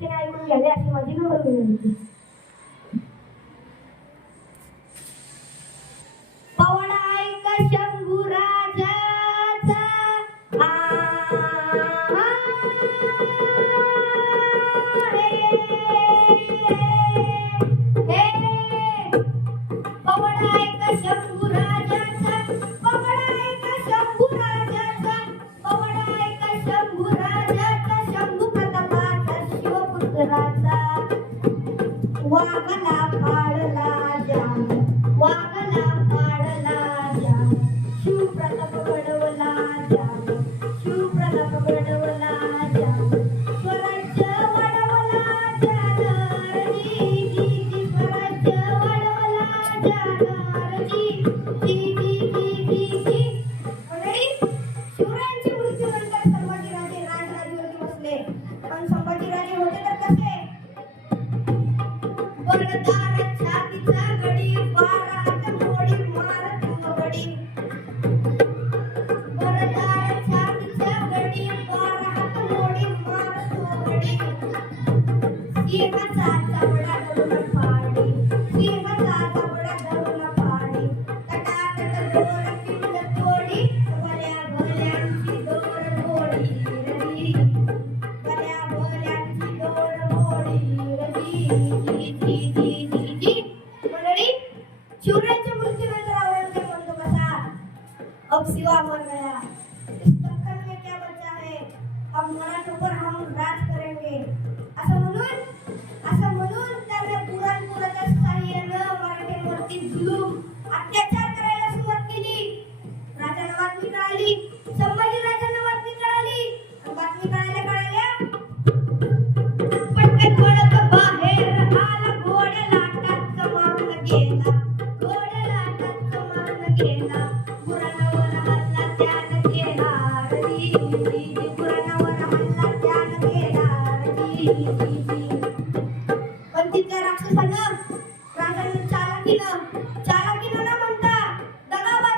ಚೆನ್ನಾಗಿ ಅದೇ ಅಷ್ಟು ಮದುವೆ ಬರುವುದು ಪವನ ಕಶ वागला पाळला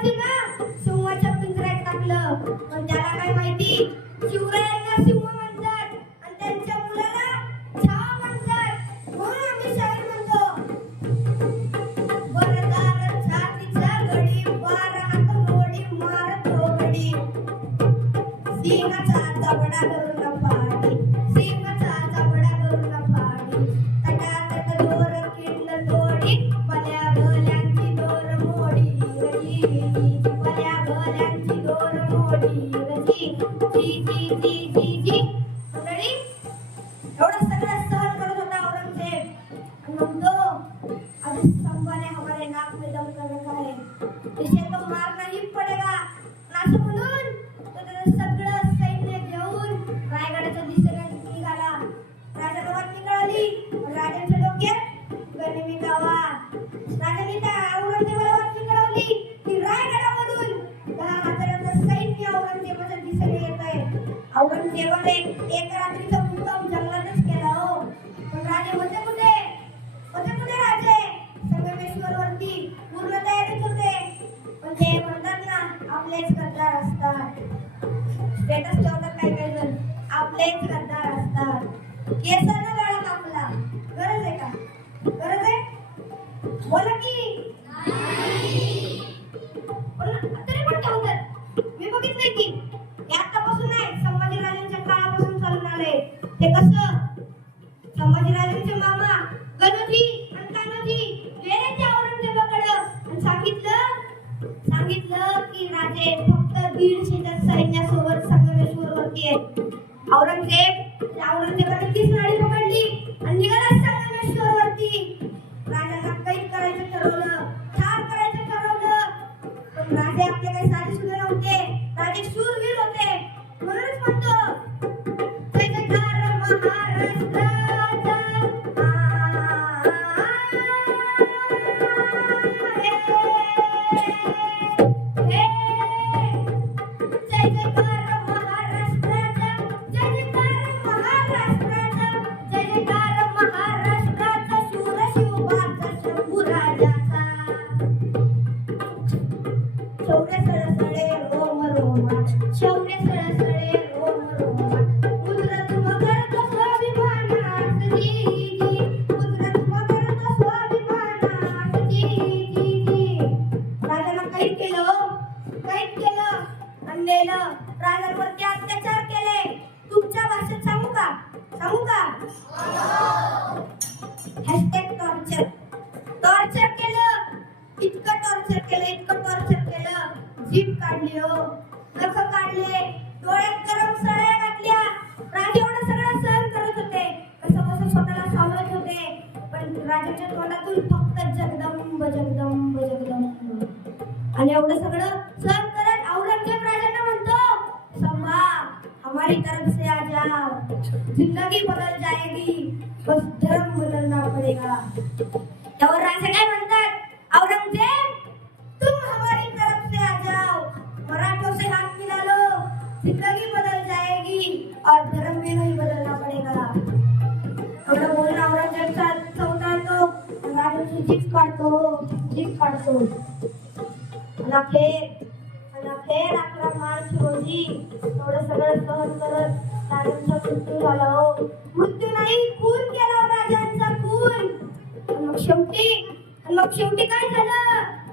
असतील ना सिंहाच्या पिंजऱ्यात टाकलं. पण त्याला काय माहिती? एवढं सगळं औरंगजेब औरंगजेबाने तीच नाडी पकडली आणि निघालाच संगमेश्वर वरती राजाला कैद करायचं ठरवलं ठार करायचं ठरवलं. राजे आपले काही साधे सुद्धा नव्हते राजे शूरवीर आणि एवढं सगळं सहन करत औरंगजेब राजांना म्हणतो सम्मा हमारी तरफ से आ जाओ. जिंदगी बदल जाएगी बस धर्म बदलना पडेगा. त्यावर राजा काय म्हणतात औरंगजेब तुम हमारी तरफ से आ जाओ. मराठों से हाथ मिला लो. जिंदगी बदल जाएगी और धर्म भी नहीं बदलना पड़ेगा. एवढं बोलून औरंगजेब चौथा तो राजाची जीत काढतो जीत काढतो आणि अखेर आणि फेर अकरा मार्च रोजी. एवढं सगळं सहन करत राजांचा मृत्यू झाला हो. मृत्यू नाही खून केला हो राजांचा खून. मग शेवटी मग शेवटी काय झालं?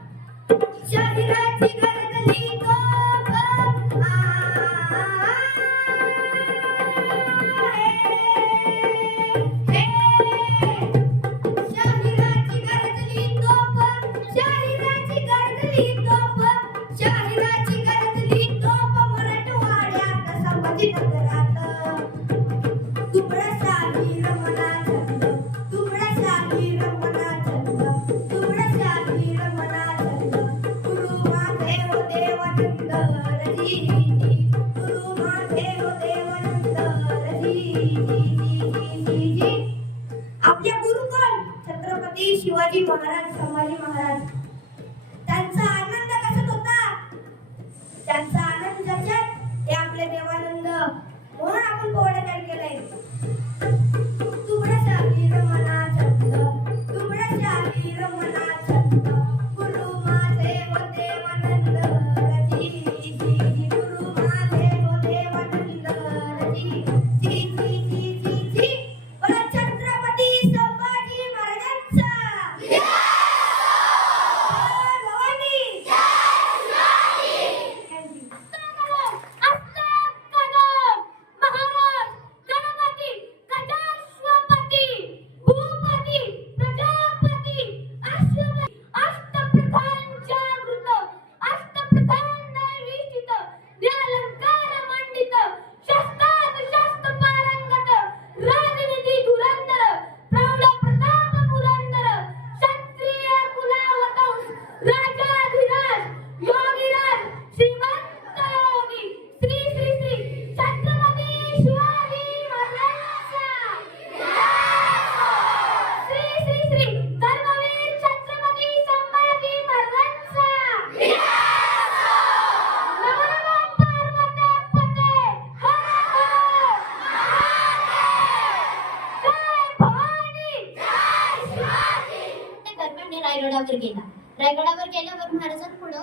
रायगडावर गेला. रायगडावर गेल्यावर महाराजांपुढं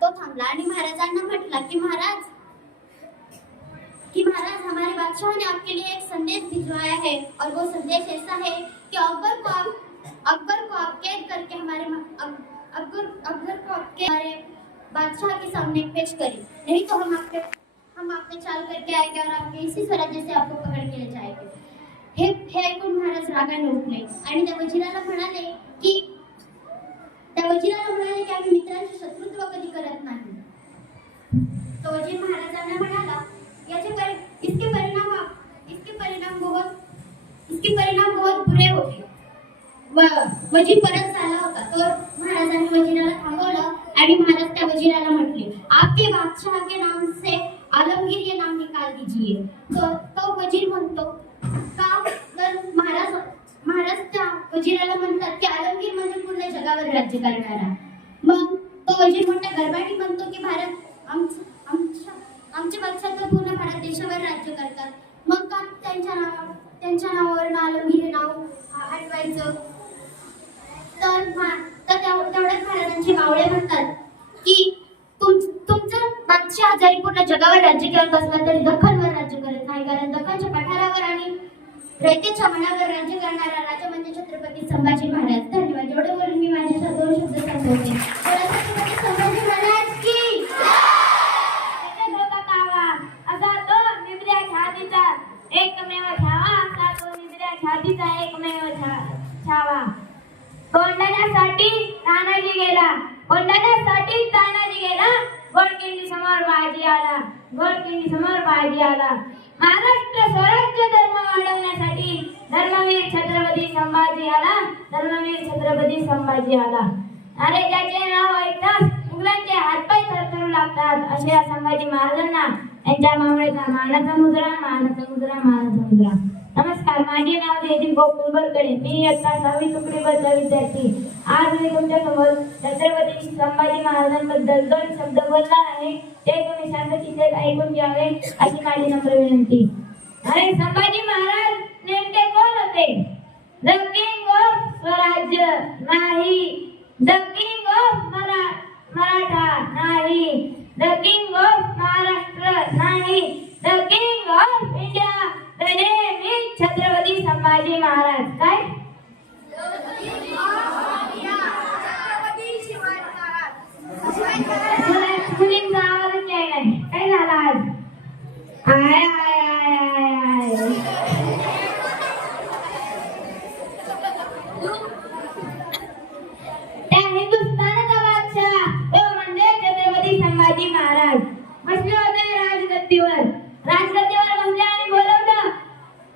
तो थांबला आणि महाराजांना म्हटला की महाराज कि महाराज हमारे बादशाह ने आपके लिए एक संदेश भिजवाया है और वो संदेश ऐसा है कि अकबर को आप अकबर को आप कैद करके हमारे अकबर अकबर को आपके हमारे बादशाह के सामने पेश करें। नहीं तो हम आपके हम आप पे चाल करके आएंगे और आपके इसी स्वराज्य से आपको पकड़ के ले जाएंगे। हे हे ऐकून महाराज रागाने उठले आणि त्या वजिराला म्हणाले की त्या वजिराला म्हणाले की आम्ही मित्रांचे शत्रुत्व कधी करत नाही. तो वजीर महाराजांना म्हणाला याचे पर, इसके परिणाम आप- इसके परिणाम बहुत इसके परिणाम बहुत बुरे होते. वजीर परत झाला होता. तर महाराजांनी वजीराला थांबवलं आणि महाराज त्या वजीराला म्हटले आपके बादशाह के नाम से आलमगीर ये नाम निकाल दीजिए. तो तो वजीर म्हणतो का? तर महाराज महाराज त्या वजीराला म्हणतात की आलमगीर म्हणजे जगावर राज्य करणारा. मग तो वजीर मोठ्या गरबाटी म्हणतो की भारत? आमचं आमच्या आमचे बादशाह तर पूर्ण भारत देशावर राज्य करतात. मग का त्यांच्या नावा त्यांच्या नावावर आलमगीर हे नाव हटवायचं तर मा- तर तेव- महाराजांचे मावळे म्हणतात की तुम तुमचं बादशाह जरी पूर्ण जगावर राज्य करत असला तरी दखलवर राज्य करत नाही कारण दखलच्या पठारावर आणि प्रत्येक मनावर राज्य करणारा राजा म्हणजे छत्रपती संभाजी महाराज. धन्यवाद. एवढं बोलून मी माझ्या दोन शब्द संभाजी महाराज छावा. असा तो निद्रा छातीचा एकमेव छावा. कोंडण्यासाठी तानाजी गेला. कोंडण्यासाठी तानाजी गेला. घोडकिंडी समोर बाजी आला. घोडकिंडी समोर बाजी आला. महाराष्ट्र स्वराज्य धर्म वाढवण्यासाठी धर्मवीर छत्रपती संभाजी आला. धर्मवीर छत्रपती संभाजी आला. अरे ज्याचे नाव ऐकताच मुघलांचे हातपाय थरथरू लागतात. असे या संभाजी महाराजांना त्यांच्या मावळेचा मानाचा मुद्रा मानाचा मुद्रा मानाचा मुद्रा नमस्कार माझे नाव जयदीप गोकुल बरकडे मी इयत्ता सहावी तुकडीबद्दल विद्यार्थी. आज मी तुमच्यासमोर छत्रपती संभाजी महाराजांबद्दल दोन शब्द बोलणार आहे. ते तुम्ही शांततेत ऐकून घ्यावे अशी माझी नम्र विनंती. अरे संभाजी महाराज नेमके कोण होते? द किंग ऑफ स्वराज्य नाही. द किंग ऑफ मरा मराठा नाही द किंग ऑफ महाराष्ट्र नाही the king of India the name is Chhatrapati Sambhaji Maharaj काय मुला- मुलींचा आवाजच याय नाही काय झालं आज आय आय आय आय आय त्या हिंदुस्थानाचा बादशाह तो म्हणजे छत्रपती संभाजी महाराज बसले होते राजगद्दीवर राजगद्दीवर बसले आणि बोलवलं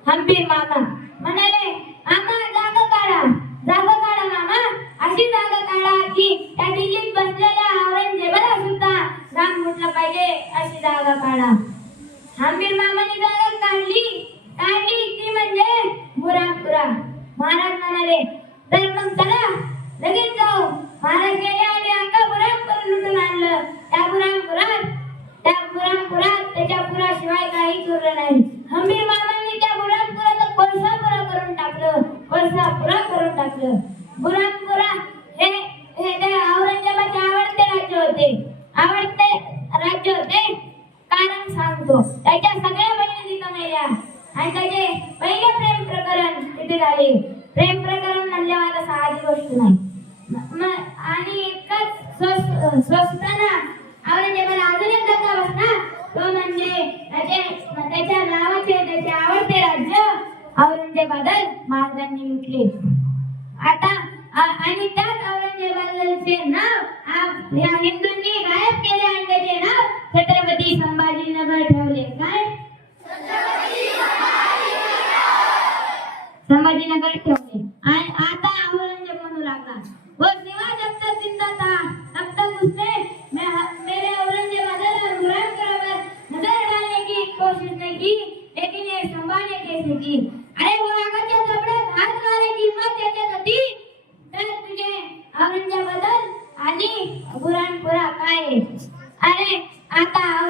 हंपीर मामा म्हणाले मामा जागा काढा जागा काढा मामा अशी जागा काढा की त्या दिल्लीत बसलेल्या औरंगजेबाला सुद्धा राम म्हटलं पाहिजे अशी जागा काढा हंपीर मामाने जागा काढली काढली ती म्हणजे बुरापुरा महाराज म्हणाले तर मग चला लगेच जाऊ महाराज गेले आणि अख्खा बुरामपूर लुटून आणलं त्या बुरामपुरात त्या बुरामपुरात शिवाय काही उरलं नाही. हंबीर मामांनी त्या बुरामपुराचा कोळसापुरा करून टाकलं. कोळसापुरा करून टाकलं. बुरामपुरा हे हे त्या औरंगजेबाचे आवडते राज्य होते आवडते राज्य होते कारण सांगतो त्याच्या सगळ्या बहिणी तिथं मेल्या आणि त्याचे पहिले प्रेम प्रकरण तिथे झाले प्रेम प्रकरण म्हणजे मला साधी गोष्ट नाही म- म- आणि इतकंच स्वस्त स्वस्ताना औरंगजेबाला अजून एक धक्का बसला तो म्हणजे त्याचे त्याच्या नावाचे त्याचे आवडते राज्य औरंगजेबादल महाराजांनी लुटले आता आ- आणि त्याच औरंगजेबाचे नाव या हिंदूंनी गायब केले आणि त्याचे नाव छत्रपती संभाजीनगर ठेवले. काय? संभाजीनगर ठेवले. आणि आता औरंगजेब म्हणू लागला वो शिवा जब तक जिंदा था तब तक उसने मैं मेरे औरंगजेब अदल और गुलाम के ऊपर नजर डालने की कोशिश नहीं की लेकिन ये संभालने कैसे की अरे वो आगाच्या जबड्यात हात मारायची हिम्मत त्याच्यात होती तर तुझे औरंगजेब अदल आणि बुरानपुरा काय आहे? अरे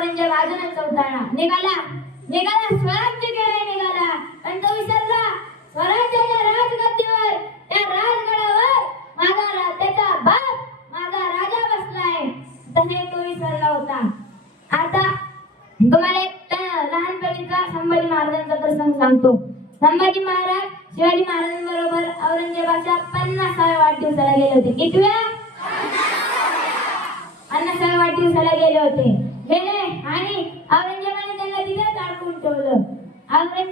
म्हणजे औरंगजेब अजूनच निघाला. निघाला. स्वराज्य केले निघाला. पण तो विसरला. स्वराज्याच्या राजगद्दीवर त्या राजगडावर माझा त्याचा बाप माझा राजा बसलाय. तसे तो विसरला होता. आता तुम्हाला एक लहानपणीचा संभाजी महाराजांचा प्रसंग सांगतो. संभाजी महाराज शिवाजी महाराजांबरोबर औरंगजेबाच्या पन्नासाव्या वाढदिवसाला गेले होते. कितव्या? पन्नासाव्या वाढदिवसाला गेले होते. गेले आणि औरंगजेबाने त्यांना दिलं अडकून ठेवलं. औरंग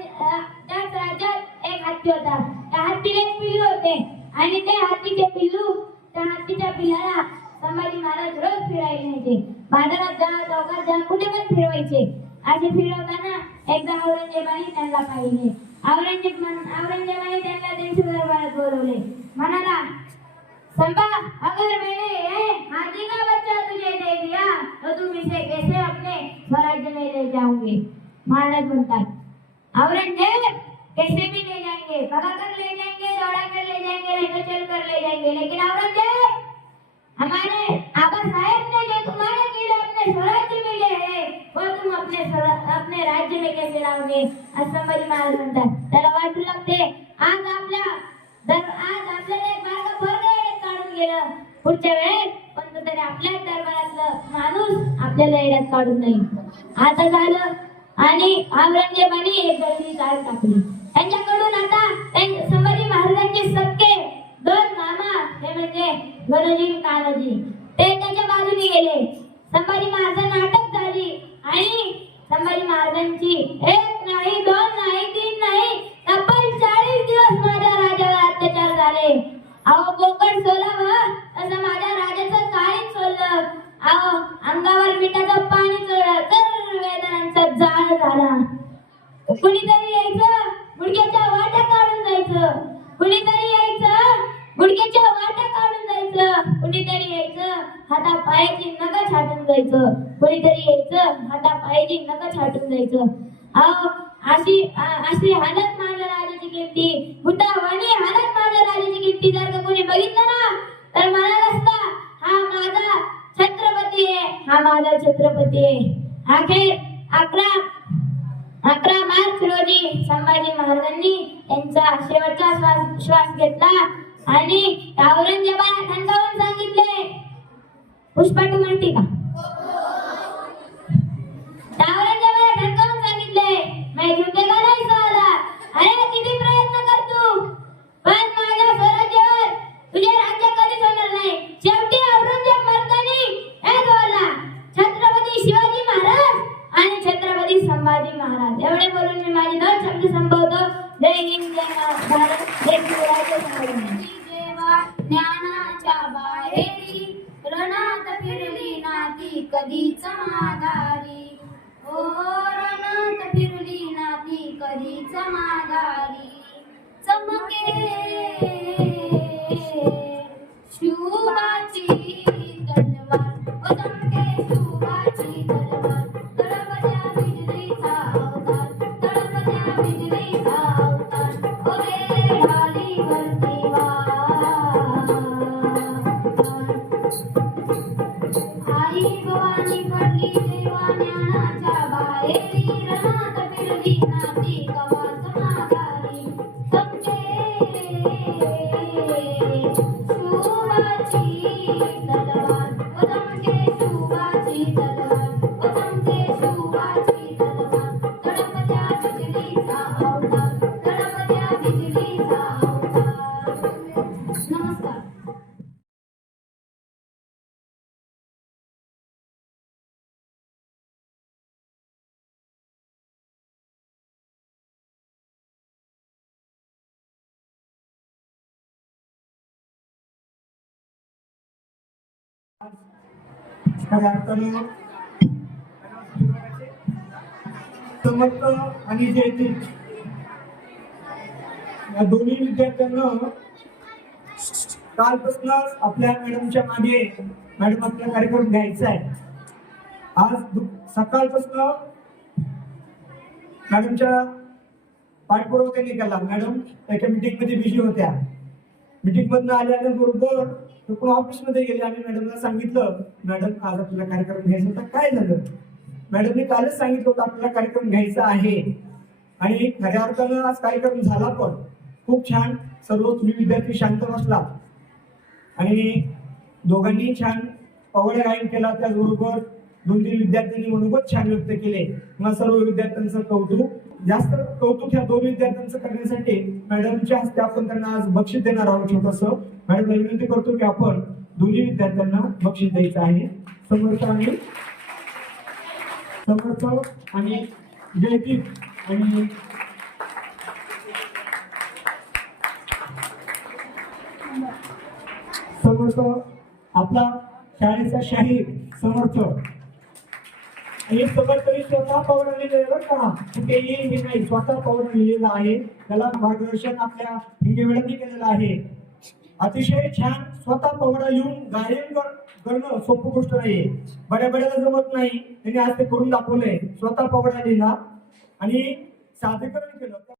त्याच राज्यात एक हत्ती होता. त्या हत्तीला एक पिल्लू होते. आणि ते हत्तीचे पिल्लू त्या हत्तीच्या पिल्लाला संभाजी महाराज रोज फिरायला न्यायचे. बाजारात जा चौकात जा कुठे पण फिरवायचे. असे फिरवताना एकदा औरंगजेबाने त्यांना पाहिले. औरंगजेब औरंगजेबाने त्यांना त्यांच्या दरबारात बोलवले. म्हणाला संभा अगर मैंने ये हाथी का बच्चा तुझे दे दिया तो तुम इसे कैसे अपने स्वराज्य में ले जाओगे? महाराज म्हणतात औरंगज़ेब कैसे भी ले जाएँगे भगा कर ले जाएँगे, दौड़ा कर ले जाएँगे, नहीं तो चल कर ले जाएँगे। लेकिन औरंगज़ेब, हमारे आबा साहेब ने जो तुम्हारे किले अपने स्वराज्य में लिए है वो तुम अपने अपने राज्य में कैसे लाओगे? असं संभाजी महाराज म्हणतात त्याला वाटू लागते आज आपल्या आज भरले गेलं. पुढच्या वेळेस पण तरी आपल्या दरबारातलं माणूस आपल्याला येण्यात काढून नाही. आता झालं. आणि औरंगजेबाने एक गर्दी चाल टाकली. त्यांच्याकडून आता संभाजी महाराजांचे सक्के दोन मामा हे म्हणजे गणजी कानोजी ते त्याच्या बाजूने गेले. संभाजी महाराजांना अटक झाली. आणि संभाजी महाराजांची एक नाही दोन नाही तीन नाही तब्बल अहो कोकण सोलावर तसं माझ्या राजाचं काही सोडलं. अहो अंगावर मिठाचं पाणी चोळलं तर कुणीतरी यायचं गुडघ्याच्या वाट्या काढून जायचं. कुणीतरी यायचं गुडघ्याच्या वाट्या काढून जायचं. कुणीतरी यायचं हाता पायाची नख छाटून जायचं. कुणीतरी यायचं हाता पायाची नख छाटून जायचं. अहो अशी अशी हालत माझ्या राजाची कीर्ती भूतावानी हालत माझ्या राजाची कीर्ती जर का कोणी बघितलं ना तर म्हणाल असता हा माझा छत्रपती आहे. हा माझा छत्रपती आहे. अखेर अकरा अकरा मार्च रोजी संभाजी महाराजांनी त्यांचा शेवटचा श्वास श्वास घेतला आणि औरंगजेबाला थंडावून सांगितले. पुष्पा तू म्हणते का? औरंगजेबाला अरे किती प्रयत्न कर तू। पण माझ्या स्वराज्यावर तुझे राज्य कधीच होणार नाही। शेवटी औरंगजेब मर्दानी छत्रपती शिवाजी महाराज आणि छत्रपती संभाजी महाराज। एवढे बोलून मी माझे दोन शब्द संभवतो जय हिंद जय भारत जय संभाजी ज्ञानाच्या बाहेरी रणात फिरली नाती कधीच माघारी. ओ रणात फिरली नाती कधीच माघारी. चमके. शिवबाची तलवार. ओ चमके शिवबाची तलवार. तळपत्या बिजलीचा अवतार. तळपत्या बिजलीचा अवतार. ओ रे खऱ्या अर्थाने समर्थ आणि जयतीन या दोन्ही विद्यार्थ्यांना कालपासूनच आपल्या मॅडमच्या मागे मॅडम आपला कार्यक्रम घ्यायचा आहे. आज सकाळपासून मॅडमच्या पाठपुरावा त्यांनी केला. मॅडम त्याच्या मीटिंगमध्ये बिझी होत्या. मीटिंग मधनं आल्यानंतर बरोबर. ऑफिसमध्ये गेले आणि मॅडमला सांगितलं मॅडम आज आपल्याला कार्यक्रम घ्यायचा होता. काय झालं? मॅडमने कालच सांगितलं होतं आपल्याला कार्यक्रम घ्यायचा आहे. आणि खऱ्या अर्थानं आज कार्यक्रम झाला पण. खूप छान. सर्व तुम्ही विद्यार्थी शांत बसलात आणि दोघांनी छान पवळ्या गायन केला त्याचबरोबर. दोन तीन विद्यार्थ्यांनी मनोगत छान व्यक्त केले. मला सर्व विद्यार्थ्यांचं कौतुक. जास्त कौतुक ह्या दोन विद्यार्थ्यांचं करण्यासाठी मॅडमच्या हस्ते आपण त्यांना आज बक्षीस देणार आहोत छोटस. मॅडमला विनंती करतो की आपण दोन्ही विद्यार्थ्यांना बक्षीस द्यायचं आहे. समर्थ आणि समर्थ आणि जयदीप आणि समर्थ आपला शाळेचा शाहीर समर्थ. आणि सगळं तरी स्वतः पवडलेलं लिहिलेलं बरं का. कुठेही हे नाही स्वतः पवडा लिहिलेला आहे. त्याला मार्गदर्शन आपल्या हिंगे मॅडमनी केलेलं आहे. अतिशय छान स्वतः पवडा लिहून गायन करणं सोपी गोष्ट नाही. बड्या बड्याला जमत नाही. त्यांनी आज ते करून दाखवलंय. स्वतः पवडा लिहिला आणि सादरीकरण केलं.